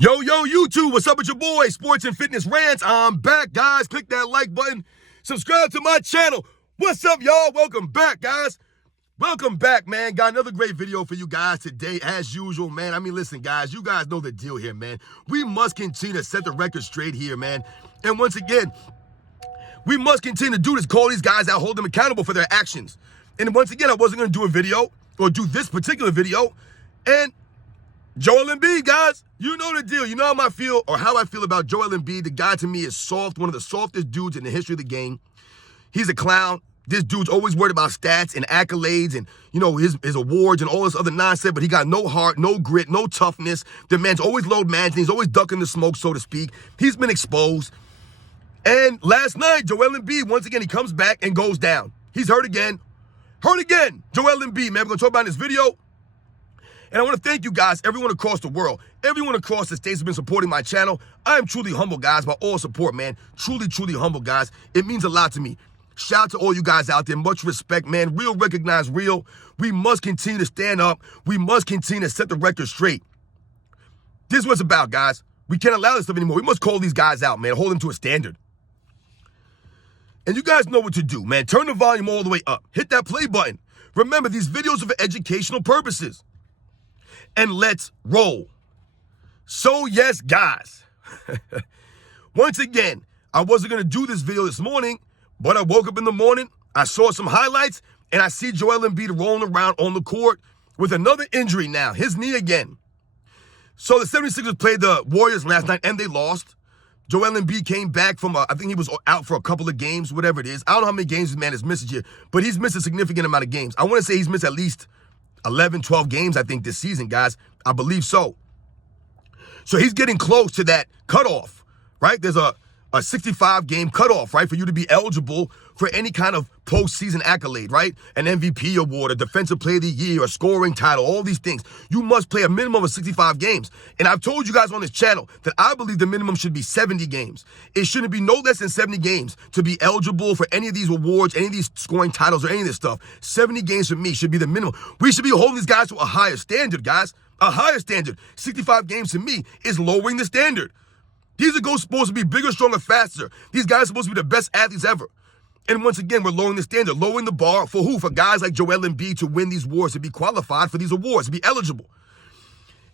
Yo, YouTube, what's up with your boy? Sports and Fitness Rants. I'm back, guys. Click that like button. Subscribe to my channel. What's up, y'all? Welcome back, guys. Welcome back, man. Got another great video for you guys today, as usual, man. I mean, listen, guys, you guys know the deal here, man. We must continue to set the record straight here, man. And once again, we must continue to do this, call these guys out, hold them accountable for their actions. And once again, I wasn't going to do a video or do this particular video. And Joel Embiid, guys, you know the deal. You know how I feel about Joel Embiid. The guy to me is soft, one of the softest dudes in the history of the game. He's a clown. This dude's always worried about stats and accolades and, you know, his awards and all this other nonsense, but he got no heart, no grit, no toughness. The man's always load managing. He's always ducking the smoke, so to speak. He's been exposed. And last night, Joel Embiid, once again, he comes back and goes down. He's hurt again. Hurt again. Joel Embiid, man. We're going to talk about in this video. And I want to thank you guys, everyone across the world, everyone across the states has been supporting my channel. I am truly humble, guys, by all support, man. Truly, truly humble, guys. It means a lot to me. Shout out to all you guys out there. Much respect, man. Real recognize real. We must continue to stand up. We must continue to set the record straight. This is what it's about, guys. We can't allow this stuff anymore. We must call these guys out, man. Hold them to a standard. And you guys know what to do, man. Turn the volume all the way up. Hit that play button. Remember, these videos are for educational purposes. And let's roll. So yes, guys. Once again, I wasn't going to do this video this morning, but I woke up in the morning, I saw some highlights, and I see Joel Embiid rolling around on the court with another injury now, his knee again. So the 76ers played the Warriors last night, and they lost. Joel Embiid came back from, I think he was out for a couple of games, whatever it is. I don't know how many games this man has missed here, but he's missed a significant amount of games. I want to say he's missed at least 11, 12 games, I think, this season, guys. I believe so. So he's getting close to that cutoff, right? There's a 65-game cutoff, right, for you to be eligible for any kind of postseason accolade, right? An MVP award, a Defensive Player of the Year, a scoring title, all these things. You must play a minimum of 65 games. And I've told you guys on this channel that I believe the minimum should be 70 games. It shouldn't be no less than 70 games to be eligible for any of these awards, any of these scoring titles, or any of this stuff. 70 games for me should be the minimum. We should be holding these guys to a higher standard, guys. A higher standard. 65 games to me is lowering the standard. These are supposed to be bigger, stronger, faster. These guys are supposed to be the best athletes ever. And once again, we're lowering the standard, lowering the bar for who? For guys like Joel Embiid to win these awards, to be qualified for these awards, to be eligible.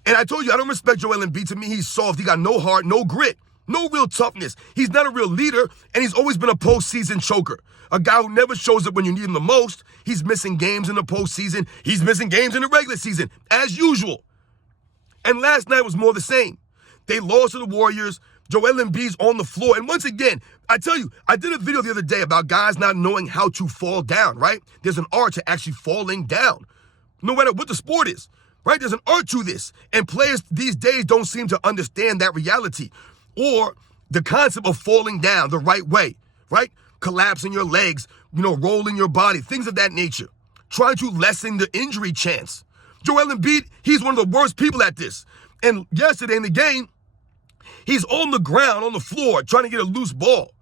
And I told you, I don't respect Joel Embiid. To me, he's soft. He got no heart, no grit, no real toughness. He's not a real leader, and he's always been a postseason choker. A guy who never shows up when you need him the most. He's missing games in the postseason. He's missing games in the regular season, as usual. And last night was more the same. They lost to the Warriors. Joel Embiid's on the floor. And once again, I tell you, I did a video the other day about guys not knowing how to fall down, right? There's an art to actually falling down, no matter what the sport is, right? There's an art to this. And players these days don't seem to understand that reality or the concept of falling down the right way, right? Collapsing your legs, rolling your body, things of that nature. Trying to lessen the injury chance. Joel Embiid, he's one of the worst people at this. And yesterday in the game, he's on the ground, on the floor, trying to get a loose ball.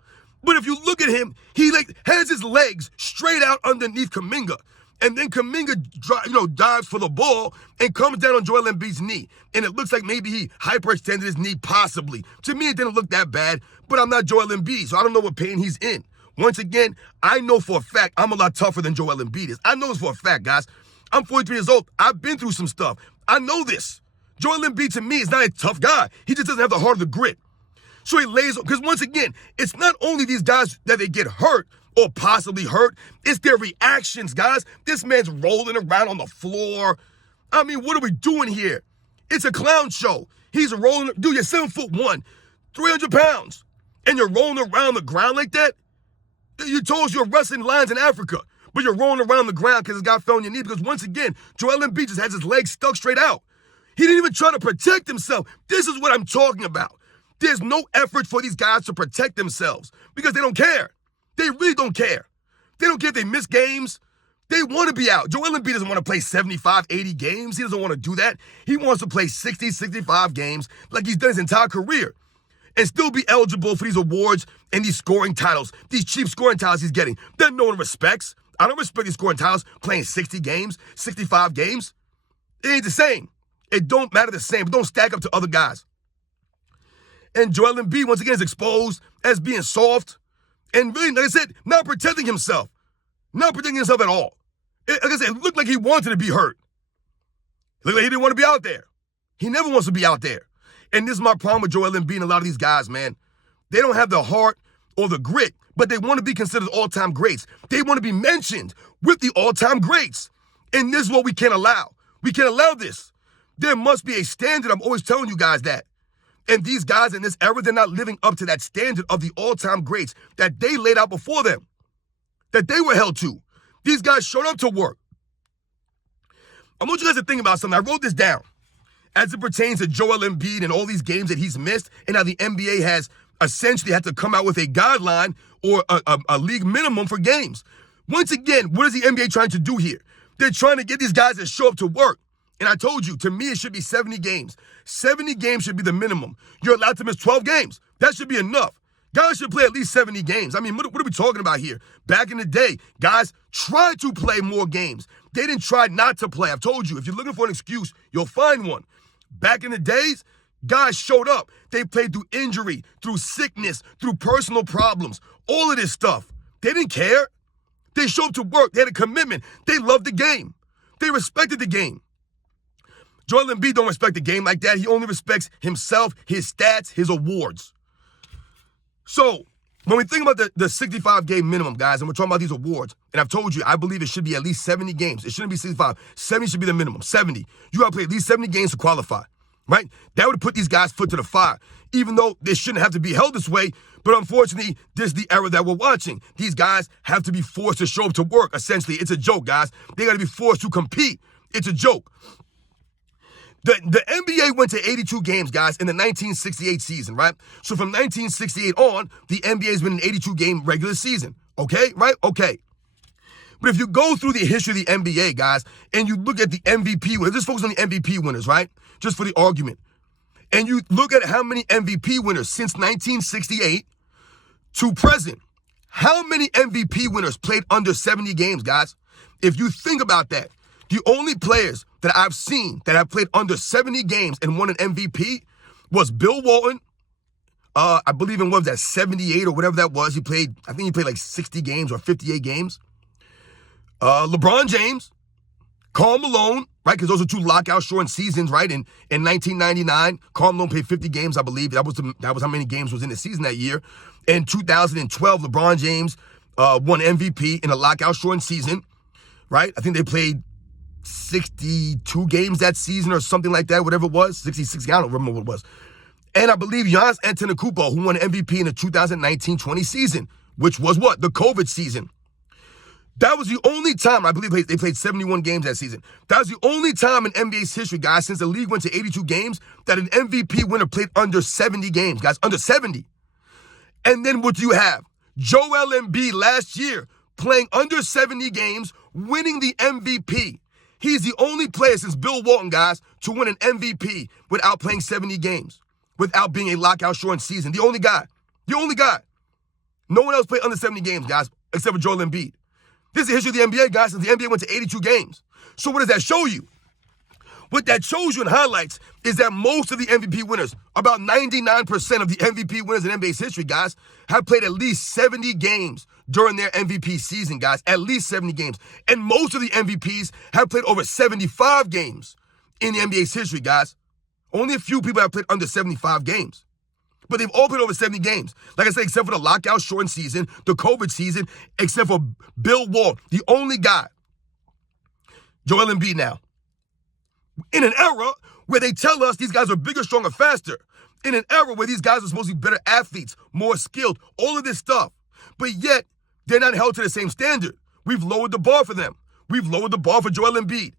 But if you look at him, he has his legs straight out underneath Kuminga. And then Kuminga, dives for the ball and comes down on Joel Embiid's knee. And it looks like maybe he hyperextended his knee, possibly. To me, it didn't look that bad, but I'm not Joel Embiid, so I don't know what pain he's in. Once again, I know for a fact I'm a lot tougher than Joel Embiid is. I know this for a fact, guys. I'm 43 years old. I've been through some stuff. I know this. Joel Embiid, to me, is not a tough guy. He just doesn't have the heart of the grit. So he lays on, because once again, it's not only these guys that they get hurt or possibly hurt, it's their reactions, guys. This man's rolling around on the floor. I mean, what are we doing here? It's a clown show. He's rolling. Dude, you're 7'1", 300 pounds, and you're rolling around the ground like that? You told us you're wrestling lions in Africa, but you're rolling around the ground because this guy fell on your knee. Because once again, Joel Embiid just has his legs stuck straight out. He didn't even try to protect himself. This is what I'm talking about. There's no effort for these guys to protect themselves because they don't care. They really don't care. They don't care if they miss games. They want to be out. Joel Embiid doesn't want to play 75, 80 games. He doesn't want to do that. He wants to play 60, 65 games like he's done his entire career and still be eligible for these awards and these scoring titles, these cheap scoring titles he's getting that no one respects. I don't respect these scoring titles playing 60 games, 65 games. It ain't the same. It don't matter the same. It don't stack up to other guys. And Joel Embiid, once again, is exposed as being soft. And really, like I said, not protecting himself. Not protecting himself at all. Like I said, it looked like he wanted to be hurt. It looked like he didn't want to be out there. He never wants to be out there. And this is my problem with Joel Embiid and a lot of these guys, man. They don't have the heart or the grit, but they want to be considered all-time greats. They want to be mentioned with the all-time greats. And this is what we can't allow. We can't allow this. There must be a standard. I'm always telling you guys that. And these guys in this era, they're not living up to that standard of the all-time greats that they laid out before them, that they were held to. These guys showed up to work. I want you guys to think about something. I wrote this down as it pertains to Joel Embiid and all these games that he's missed and how the NBA has essentially had to come out with a guideline or a league minimum for games. Once again, what is the NBA trying to do here? They're trying to get these guys to show up to work. And I told you, to me, it should be 70 games. 70 games should be the minimum. You're allowed to miss 12 games. That should be enough. Guys should play at least 70 games. I mean, what are we talking about here? Back in the day, guys tried to play more games. They didn't try not to play. I've told you, if you're looking for an excuse, you'll find one. Back in the days, guys showed up. They played through injury, through sickness, through personal problems, all of this stuff. They didn't care. They showed up to work. They had a commitment. They loved the game. They respected the game. Joel Embiid don't respect the game like that. He only respects himself, his stats, his awards. So, when we think about the 65-game minimum, guys, and we're talking about these awards, and I've told you, I believe it should be at least 70 games. It shouldn't be 65. 70 should be the minimum. 70. You got to play at least 70 games to qualify, right? That would put these guys' foot to the fire, even though they shouldn't have to be held this way. But unfortunately, this is the era that we're watching. These guys have to be forced to show up to work, essentially. It's a joke, guys. They got to be forced to compete. It's a joke. The NBA went to 82 games, guys, in the 1968 season, right? So from 1968 on, the NBA's been an 82-game regular season, okay? Right? Okay. But if you go through the history of the NBA, guys, and you look at the MVP winners, just focus on the MVP winners, right? Just for the argument. And you look at how many MVP winners since 1968 to present. How many MVP winners played under 70 games, guys? If you think about that, the only players that I've seen that have played under 70 games and won an MVP was Bill Walton. I believe in, what was that, 78 or whatever that was. I think he played like 60 games or 58 games. LeBron James, Karl Malone, right? Because those are two lockout shortened seasons, right? In 1999, Karl Malone played 50 games, I believe. That was how many games was in the season that year. In 2012, LeBron James won MVP in a lockout shortened season, right? I think they played 62 games that season or something like that, whatever it was, 66, I don't remember what it was. And I believe Giannis Antetokounmpo, who won MVP in the 2019-20 season, which was what? The COVID season. That was the only time, I believe they played 71 games that season. That was the only time in NBA's history, guys, since the league went to 82 games, that an MVP winner played under 70 games, guys, under 70. And then what do you have? Joel Embiid last year playing under 70 games, winning the MVP. He's the only player since Bill Walton, guys, to win an MVP without playing 70 games, without being a lockout shortened season. The only guy. The only guy. No one else played under 70 games, guys, except for Joel Embiid. This is the history of the NBA, guys, since the NBA went to 82 games. So what does that show you? What that shows you and highlights is that most of the MVP winners, about 99% of the MVP winners in NBA's history, guys, have played at least 70 games during their MVP season, guys, at least 70 games. And most of the MVPs have played over 75 games in the NBA's history, guys. Only a few people have played under 75 games. But they've all played over 70 games. Like I said, except for the lockout shortened season, the COVID season, except for Bill Walton, the only guy. Joel Embiid now. In an era where they tell us these guys are bigger, stronger, faster. In an era where these guys are supposed to be better athletes, more skilled, all of this stuff. But yet, they're not held to the same standard. We've lowered the bar for them. We've lowered the bar for Joel Embiid.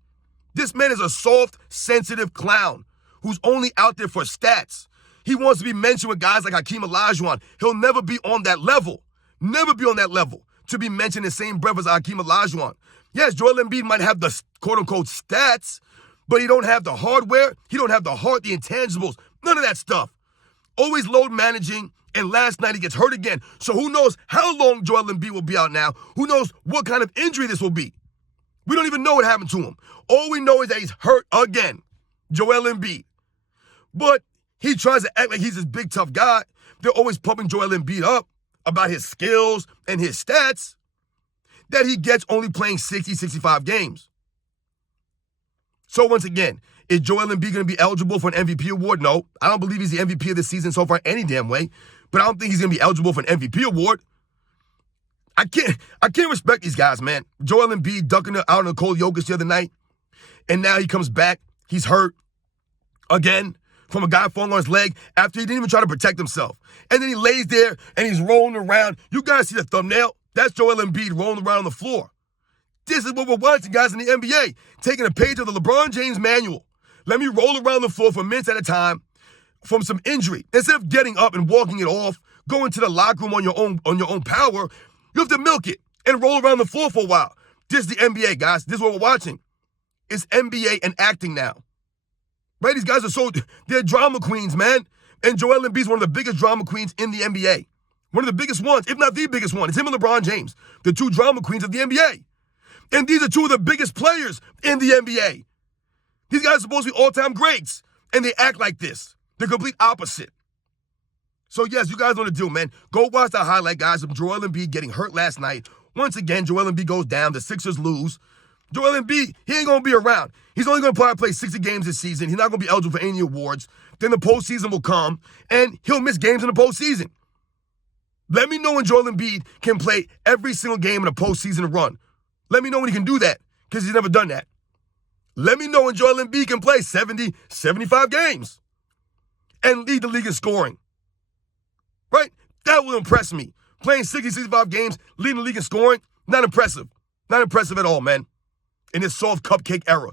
This man is a soft, sensitive clown who's only out there for stats. He wants to be mentioned with guys like Hakeem Olajuwon. He'll never be on that level. Never be on that level to be mentioned in the same breath as Hakeem Olajuwon. Yes, Joel Embiid might have the quote-unquote stats, but he don't have the hardware. He don't have the heart, the intangibles, none of that stuff. Always load managing, and last night he gets hurt again. So who knows how long Joel Embiid will be out now? Who knows what kind of injury this will be? We don't even know what happened to him. All we know is that he's hurt again, Joel Embiid. But he tries to act like he's this big, tough guy. They're always pumping Joel Embiid up about his skills and his stats that he gets only playing 60, 65 games. So once again, is Joel Embiid going to be eligible for an MVP award? No. I don't believe he's the MVP of the season so far any damn way, but I don't think he's going to be eligible for an MVP award. I can't respect these guys, man. Joel Embiid ducking out on Nikola Jokic the other night, and now he comes back. He's hurt again from a guy falling on his leg after he didn't even try to protect himself. And then he lays there and he's rolling around. You guys see the thumbnail? That's Joel Embiid rolling around on the floor. This is what we're watching, guys, in the NBA. Taking a page of the LeBron James manual. Let me roll around the floor for minutes at a time from some injury. Instead of getting up and walking it off, going to the locker room on your own power, you have to milk it and roll around the floor for a while. This is the NBA, guys. This is what we're watching. It's NBA and acting now. Right? These guys they're drama queens, man. And Joel Embiid's one of the biggest drama queens in the NBA. One of the biggest ones, if not the biggest one. It's him and LeBron James, the two drama queens of the NBA. And these are two of the biggest players in the NBA. These guys are supposed to be all-time greats, and they act like this. The complete opposite. So, yes, you guys know what to do, man. Go watch the highlight, guys, of Joel Embiid getting hurt last night. Once again, Joel Embiid goes down. The Sixers lose. Joel Embiid, he ain't going to be around. He's only going to probably play 60 games this season. He's not going to be eligible for any awards. Then the postseason will come, and he'll miss games in the postseason. Let me know when Joel Embiid can play every single game in a postseason run. Let me know when he can do that, because he's never done that. Let me know when Joel Embiid can play 70, 75 games and lead the league in scoring. Right? That will impress me. Playing 60, 65 games, leading the league in scoring, not impressive. Not impressive at all, man. In this soft cupcake era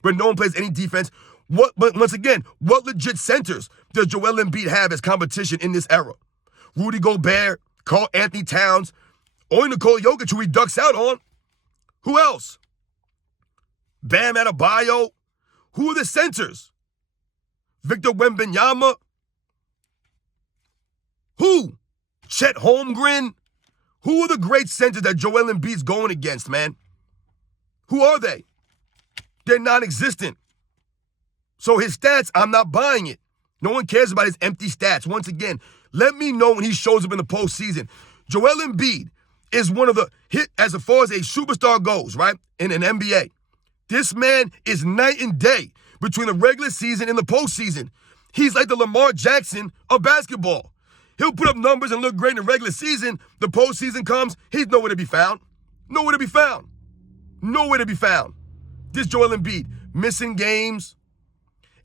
where no one plays any defense. But once again, what legit centers does Joel Embiid have as competition in this era? Rudy Gobert, Karl Anthony Towns, or Nikola Jokic, who he ducks out on. Who else? Bam Adebayo. Who are the centers? Victor Wembanyama. Who? Chet Holmgren. Who are the great centers that Joel Embiid's going against, man? Who are they? They're non-existent. So his stats, I'm not buying it. No one cares about his empty stats. Once again, let me know when he shows up in the postseason. Joel Embiid is one of the hit as far as a superstar goes, right? In an NBA. This man is night and day between the regular season and the postseason. He's like the Lamar Jackson of basketball. He'll put up numbers and look great in the regular season. The postseason comes, he's nowhere to be found. Nowhere to be found. Nowhere to be found. This Joel Embiid, missing games.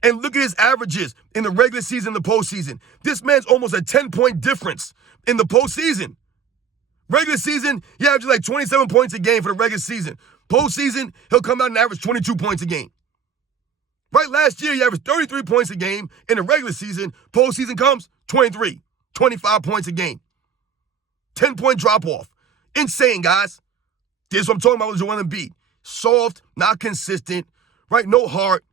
And look at his averages in the regular season and the postseason. This man's almost a 10-point difference in the postseason. Regular season, he averages like 27 points a game for the regular season. Postseason, he'll come out and average 22 points a game. Right, last year, he averaged 33 points a game in the regular season. Postseason comes, 23, 25 points a game. 10-point drop-off. Insane, guys. This is what I'm talking about with Joel Embiid. Soft, not consistent, right? No heart.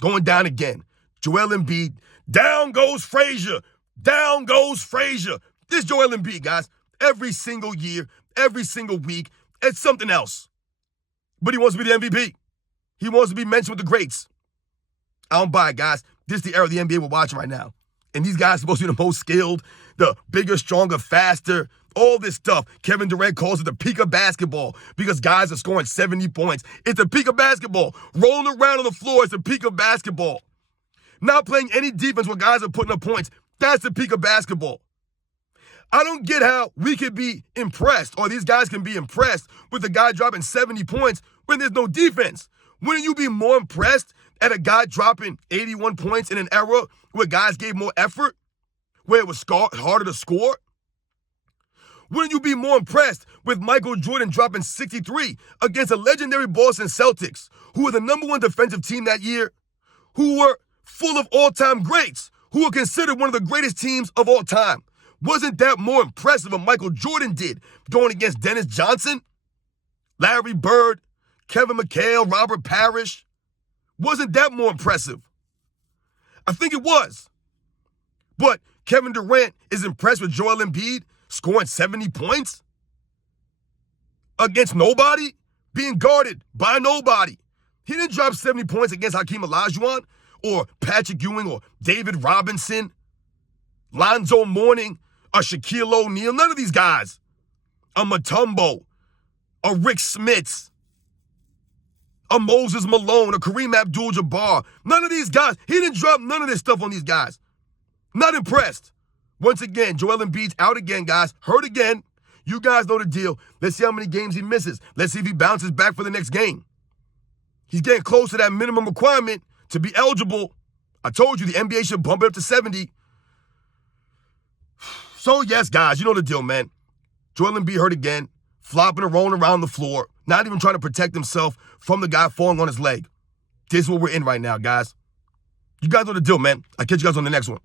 Going down again. Joel Embiid. Down goes Frazier. Down goes Frazier. This Joel Embiid, guys. Every single year, every single week, it's something else. But he wants to be the MVP. He wants to be mentioned with the greats. I don't buy it, guys. This is the era of the NBA we're watching right now. And these guys are supposed to be the most skilled, the bigger, stronger, faster, all this stuff. Kevin Durant calls it the peak of basketball because guys are scoring 70 points. It's the peak of basketball. Rolling around on the floor is the peak of basketball. Not playing any defense when guys are putting up points. That's the peak of basketball. I don't get how we can be impressed, or these guys can be impressed with a guy dropping 70 points when there's no defense. Wouldn't you be more impressed at a guy dropping 81 points in an era where guys gave more effort, where it was harder to score? Wouldn't you be more impressed with Michael Jordan dropping 63 against a legendary Boston Celtics, who were the #1 defensive team that year, who were full of all-time greats, who were considered one of the greatest teams of all time? Wasn't that more impressive than Michael Jordan did going against Dennis Johnson, Larry Bird, Kevin McHale, Robert Parrish? Wasn't that more impressive? I think it was. But Kevin Durant is impressed with Joel Embiid scoring 70 points against nobody, being guarded by nobody. He didn't drop 70 points against Hakeem Olajuwon or Patrick Ewing or David Robinson, Lonzo Mourning, a Shaquille O'Neal. None of these guys. A Mutombo, a Rick Smits, a Moses Malone, a Kareem Abdul-Jabbar. None of these guys. He didn't drop none of this stuff on these guys. Not impressed. Once again, Joel Embiid's out again, guys. Hurt again. You guys know the deal. Let's see how many games he misses. Let's see if he bounces back for the next game. He's getting close to that minimum requirement to be eligible. I told you the NBA should bump it up to 70. So, yes, guys, you know the deal, man. Joel Embiid hurt again, flopping and rolling around the floor, not even trying to protect himself from the guy falling on his leg. This is what we're in right now, guys. You guys know the deal, man. I'll catch you guys on the next one.